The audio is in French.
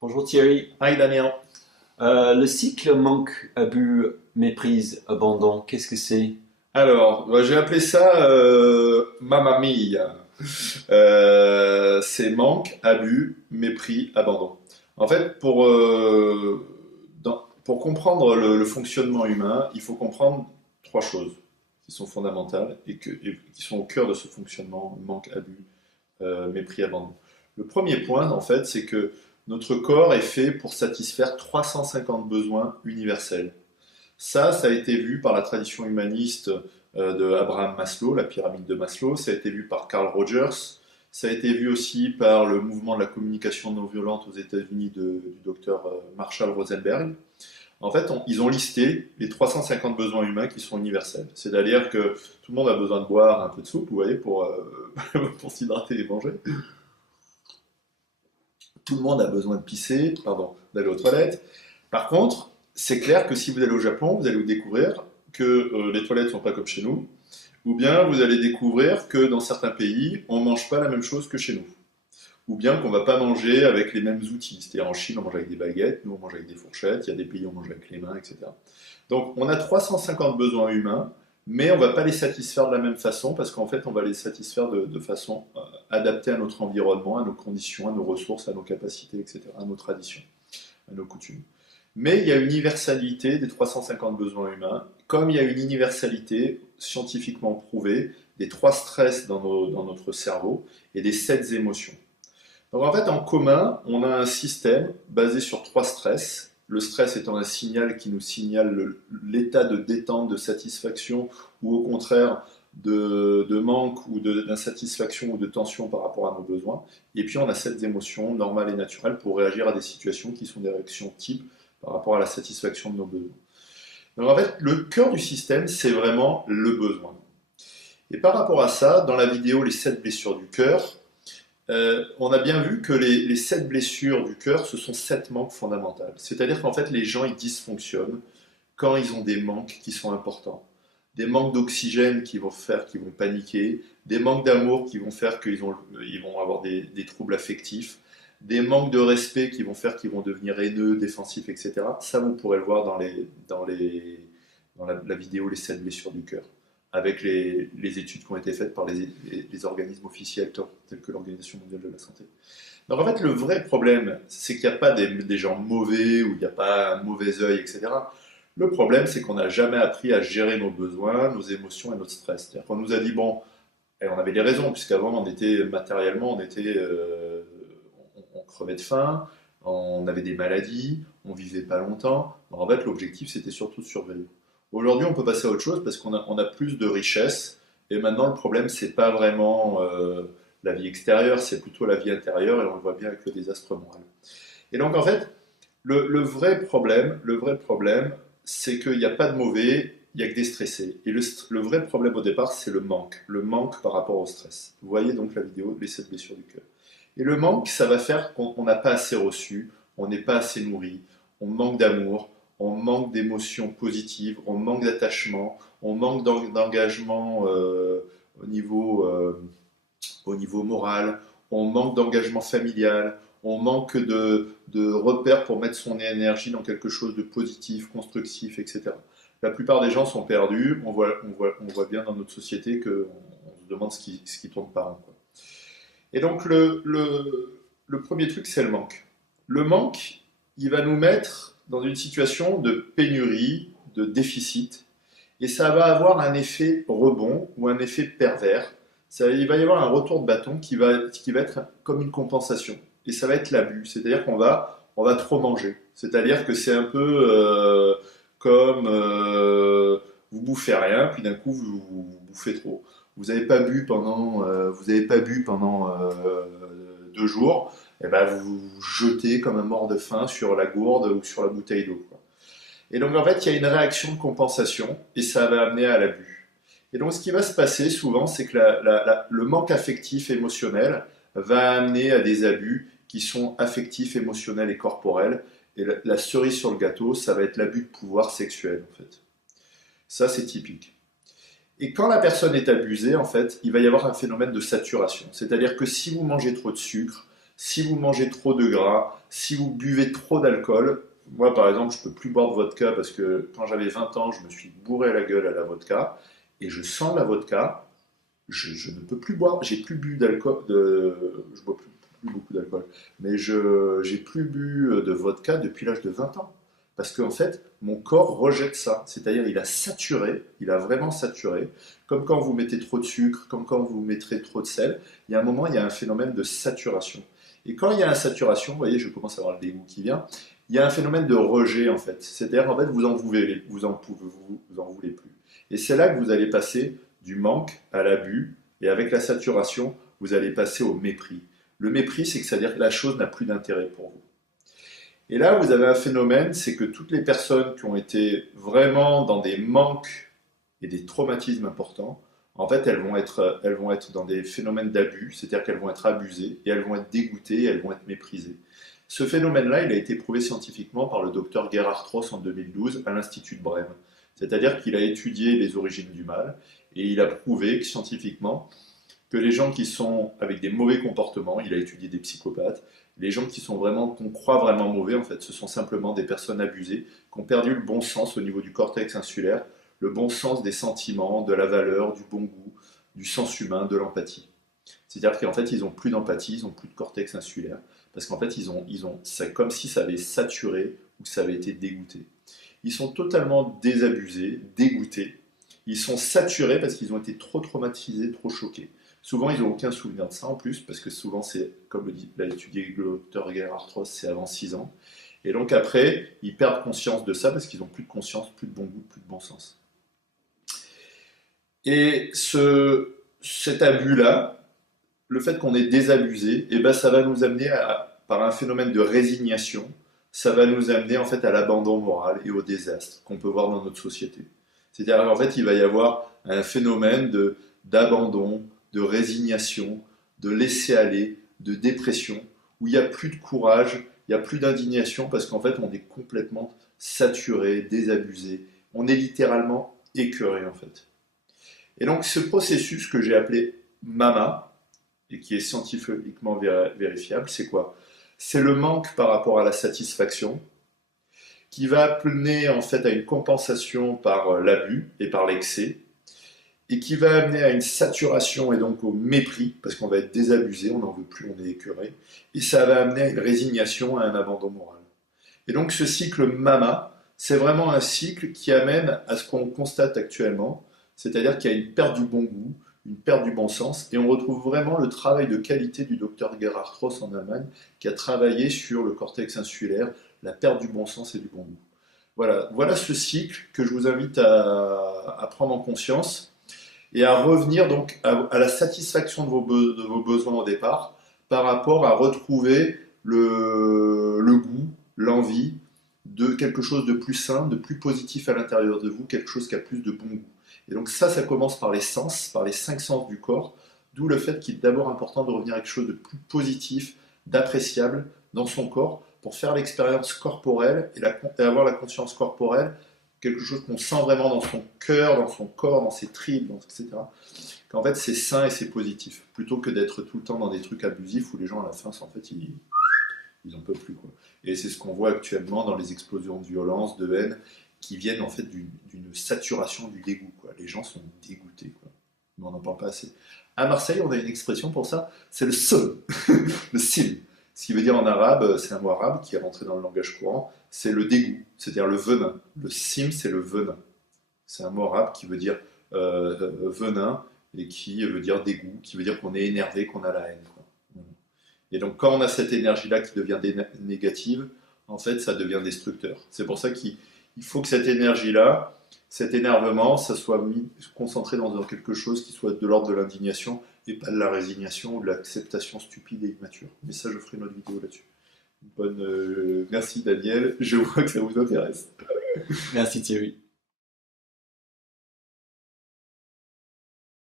Bonjour Thierry. Hi Daniel. Le cycle manque, abus, méprise, abandon, qu'est-ce que c'est? Alors, j'ai appelé ça Mamma Mia. C'est manque, abus, mépris, abandon. En fait, pour comprendre le fonctionnement humain, il faut comprendre trois choses qui sont fondamentales et qui sont au cœur de ce fonctionnement manque, abus, mépris, abandon. Le premier point, en fait, c'est que notre corps est fait pour satisfaire 350 besoins universels. Ça a été vu par la tradition humaniste de Abraham Maslow, la pyramide de Maslow, ça a été vu par Carl Rogers, ça a été vu aussi par le mouvement de la communication non violente aux États-Unis du docteur Marshall Rosenberg. En fait, ils ont listé les 350 besoins humains qui sont universels. C'est-à-dire que tout le monde a besoin de boire un peu de soupe, vous voyez, pour s'hydrater et manger. Tout le monde a besoin de pisser, pardon, d'aller aux toilettes. Par contre, c'est clair que si vous allez au Japon, vous allez découvrir que les toilettes ne sont pas comme chez nous, ou bien vous allez découvrir que dans certains pays, on ne mange pas la même chose que chez nous, ou bien qu'on ne va pas manger avec les mêmes outils. C'est-à-dire en Chine, on mange avec des baguettes, nous on mange avec des fourchettes, il y a des pays où on mange avec les mains, etc. Donc on a 350 besoins humains, mais on ne va pas les satisfaire de la même façon, parce qu'en fait on va les satisfaire de façon adaptée à notre environnement, à nos conditions, à nos ressources, à nos capacités, etc., à nos traditions, à nos coutumes. Mais il y a une universalité des 350 besoins humains, comme il y a une universalité scientifiquement prouvée des trois stress dans notre cerveau et des sept émotions. Donc en fait, en commun, on a un système basé sur trois stress. Le stress étant un signal qui nous signale l'état de détente, de satisfaction, ou au contraire de manque ou d'insatisfaction ou de tension par rapport à nos besoins. Et puis on a sept émotions normales et naturelles pour réagir à des situations qui sont des réactions types par rapport à la satisfaction de nos besoins. Donc en fait, le cœur du système, c'est vraiment le besoin. Et par rapport à ça, dans la vidéo Les 7 blessures du cœur, on a bien vu que les 7 blessures du cœur, ce sont 7 manques fondamentaux. C'est-à-dire qu'en fait, les gens, ils dysfonctionnent quand ils ont des manques qui sont importants. Des manques d'oxygène qui vont faire qu'ils vont paniquer, des manques d'amour qui vont faire ils vont avoir des troubles affectifs, des manques de respect qui vont faire qu'ils vont devenir haineux, défensifs, etc. Ça, vous pourrez le voir dans la vidéo Les 7 blessures du cœur, avec les études qui ont été faites par les organismes officiels tels que l'Organisation mondiale de la santé. Donc en fait, le vrai problème, c'est qu'il n'y a pas des gens mauvais ou il n'y a pas un mauvais œil, etc. Le problème, c'est qu'on n'a jamais appris à gérer nos besoins, nos émotions et notre stress. C'est-à-dire qu'on nous a dit, bon, et on avait des raisons, puisqu'avant, on était matériellement, on crevait de faim, on avait des maladies, on vivait pas longtemps. Donc en fait, l'objectif, c'était surtout de survivre. Aujourd'hui, on peut passer à autre chose parce qu'on a plus de richesses. Et maintenant, le problème, c'est pas vraiment la vie extérieure, c'est plutôt la vie intérieure, et on le voit bien avec le désastre moral. Et donc, en fait, le vrai problème, c'est qu'il n'y a pas de mauvais, il n'y a que des stressés. Et le vrai problème au départ, c'est le manque par rapport au stress. Vous voyez donc la vidéo, les 7 blessures du cœur. Et le manque, ça va faire qu'on n'a pas assez reçu, on n'est pas assez nourri, on manque d'amour, on manque d'émotions positives, on manque d'attachement, on manque d'engagement au niveau moral, on manque d'engagement familial, on manque de repères pour mettre son énergie dans quelque chose de positif, constructif, etc. La plupart des gens sont perdus, on voit bien dans notre société qu'on se demande ce qui tourne par an, quoi. Et donc le premier truc, c'est le manque. Le manque, il va nous mettre dans une situation de pénurie, de déficit, et ça va avoir un effet rebond ou un effet pervers. Il va y avoir un retour de bâton qui va être comme une compensation. Et ça va être l'abus, c'est-à-dire qu'on va trop manger. C'est-à-dire que c'est un peu comme vous bouffez rien, puis d'un coup vous bouffez trop. Vous n'avez pas bu pendant 2 jours, et ben vous vous jetez comme un mort de faim sur la gourde ou sur la bouteille d'eau, quoi. Et donc en fait, il y a une réaction de compensation et ça va amener à l'abus. Et donc ce qui va se passer souvent, c'est que le manque affectif émotionnel va amener à des abus qui sont affectifs, émotionnels et corporels. Et la cerise sur le gâteau, ça va être l'abus de pouvoir sexuel, en fait. Ça, c'est typique. Et quand la personne est abusée, en fait, il va y avoir un phénomène de saturation. C'est-à-dire que si vous mangez trop de sucre, Si vous mangez trop de gras, si vous buvez trop d'alcool, moi par exemple, je peux plus boire de vodka parce que quand j'avais 20 ans, je me suis bourré la gueule à la vodka et je sens la vodka, je ne peux plus boire, j'ai plus bu d'alcool, je bois plus beaucoup d'alcool, mais j'ai plus bu de vodka depuis l'âge de 20 ans. Parce qu'en fait, mon corps rejette ça. C'est-à-dire, il a saturé, il a vraiment saturé. Comme quand vous mettez trop de sucre, comme quand vous mettrez trop de sel. Il y a un moment, il y a un phénomène de saturation. Et quand il y a la saturation, vous voyez, je commence à avoir le dégoût qui vient, il y a un phénomène de rejet, en fait. C'est-à-dire, en fait, vous en voulez plus. Et c'est là que vous allez passer du manque à l'abus. Et avec la saturation, vous allez passer au mépris. Le mépris, c'est-à-dire que la chose n'a plus d'intérêt pour vous. Et là, vous avez un phénomène, c'est que toutes les personnes qui ont été vraiment dans des manques et des traumatismes importants, en fait, elles vont être dans des phénomènes d'abus, c'est-à-dire qu'elles vont être abusées, et elles vont être dégoûtées, et elles vont être méprisées. Ce phénomène-là, il a été prouvé scientifiquement par le docteur Gerhard Ross en 2012 à l'Institut de Brême. C'est-à-dire qu'il a étudié les origines du mal, et il a prouvé que scientifiquement que les gens qui sont avec des mauvais comportements, il a étudié des psychopathes, les gens qui sont vraiment, qu'on croit vraiment mauvais, en fait, ce sont simplement des personnes abusées, qui ont perdu le bon sens au niveau du cortex insulaire, le bon sens des sentiments, de la valeur, du bon goût, du sens humain, de l'empathie. C'est-à-dire qu'en fait, ils n'ont plus d'empathie, ils n'ont plus de cortex insulaire, parce qu'en fait, c'est comme si ça avait saturé ou que ça avait été dégoûté. Ils sont totalement désabusés, dégoûtés, ils sont saturés parce qu'ils ont été trop traumatisés, trop choqués. Souvent, ils n'ont aucun souvenir de ça en plus, parce que souvent, c'est, comme l'a étudié le docteur Gerhard Ross, c'est avant 6 ans. Et donc après, ils perdent conscience de ça parce qu'ils n'ont plus de conscience, plus de bon goût, plus de bon sens. Et cet abus-là, le fait qu'on est désabusé, eh ben, ça va nous amener, par un phénomène de résignation, ça va nous amener en fait à l'abandon moral et au désastre qu'on peut voir dans notre société. C'est-à-dire qu'en fait, il va y avoir un phénomène d'abandon, de résignation, de laisser aller, de dépression, où il n'y a plus de courage, il n'y a plus d'indignation, parce qu'en fait, on est complètement saturé, désabusé. On est littéralement écœuré, en fait. Et donc, ce processus que j'ai appelé MAMA, et qui est scientifiquement vérifiable, c'est quoi? C'est le manque par rapport à la satisfaction, qui va amener en fait à une compensation par l'abus et par l'excès, et qui va amener à une saturation et donc au mépris, parce qu'on va être désabusé, on n'en veut plus, on est écœuré, et ça va amener à une résignation, à un abandon moral. Et donc ce cycle MAMA, c'est vraiment un cycle qui amène à ce qu'on constate actuellement, c'est-à-dire qu'il y a une perte du bon goût, une perte du bon sens, et on retrouve vraiment le travail de qualité du docteur Gerhard Ross en Allemagne, qui a travaillé sur le cortex insulaire, la perte du bon sens et du bon goût. Voilà ce cycle que je vous invite à prendre en conscience, et à revenir donc à la satisfaction de vos besoins au départ par rapport à retrouver le goût, l'envie de quelque chose de plus sain, de plus positif à l'intérieur de vous, quelque chose qui a plus de bon goût. Et donc ça commence par les sens, par les 5 sens du corps, d'où le fait qu'il est d'abord important de revenir à quelque chose de plus positif, d'appréciable dans son corps pour faire l'expérience corporelle et avoir la conscience corporelle, quelque chose qu'on sent vraiment dans son cœur, dans son corps, dans ses tripes, etc. Qu'en fait c'est sain et c'est positif, plutôt que d'être tout le temps dans des trucs abusifs où les gens à la fin, en fait, ils en peuvent plus, quoi. Et c'est ce qu'on voit actuellement dans les explosions de violence, de haine, qui viennent en fait d'une saturation du dégoût, quoi. Les gens sont dégoûtés, quoi. Mais on n'en parle pas assez. À Marseille, on a une expression pour ça, c'est le sim, le sim. Ce qui veut dire en arabe, c'est un mot arabe qui est rentré dans le langage courant, c'est le dégoût, c'est-à-dire le venin. Le sim, c'est le venin. C'est un mot arabe qui veut dire venin et qui veut dire dégoût, qui veut dire qu'on est énervé, qu'on a la haine, quoi. Et donc quand on a cette énergie-là qui devient négative, en fait, ça devient destructeur. C'est pour ça qu'il faut que cette énergie-là, cet énervement, ça soit concentré dans quelque chose qui soit de l'ordre de l'indignation et pas de la résignation ou de l'acceptation stupide et immature. Mais ça, je ferai une autre vidéo là-dessus. Merci Daniel, je vois que ça vous intéresse. Merci Thierry.